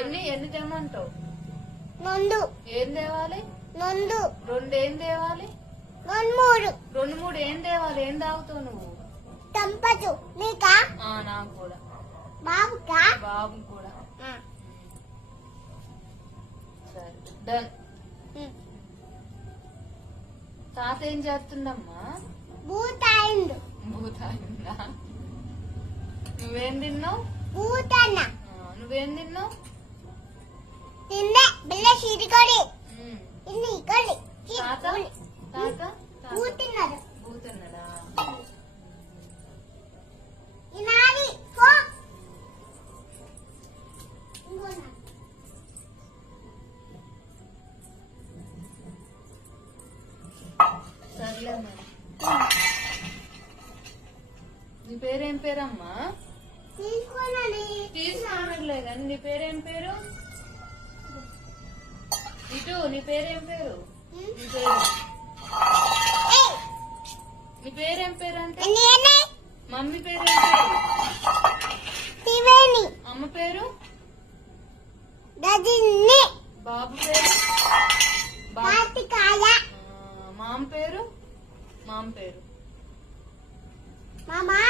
ఎన్ని తెమ్మంటావు? రెండు. ఏం తేవాలి? రెండు. రెండు ఏం తేవాలి? మూడు. రెండు ఏం తేవాలి? ఏం తాగుతావు నువ్వు? తంపదు. నీకా? నాకు కూడా. బాబుకా? బాబు కూడా. సరే డన్. తాత ఏం చేస్తుండమ్మా? భూతాయిండు. భూతాయిందా? నువ్వేం తిన్నావు? భూతన్న. నువ్వేం తిన్నావు? తిన్నే బిల్ల సిరికొడి. ఇన్ని కొడి. తాత తాత భూతిన్నాడు. భూతున్నాడా? ఇనాలి పో. ఇంకోనా? సర్లే మరి. నీ పేరేం పేరమ్మా? తీసుకున్నానులే కానీ నీ పేరేం పేరు? ఇటు నీ పేరేం పేరు? నీ పేరేం పేరు అంటే? మమ్మీ పేరేం పేరు? అమ్మ పేరు? బాబు పేరు? మామ పేరు? మామ పేరు? మామా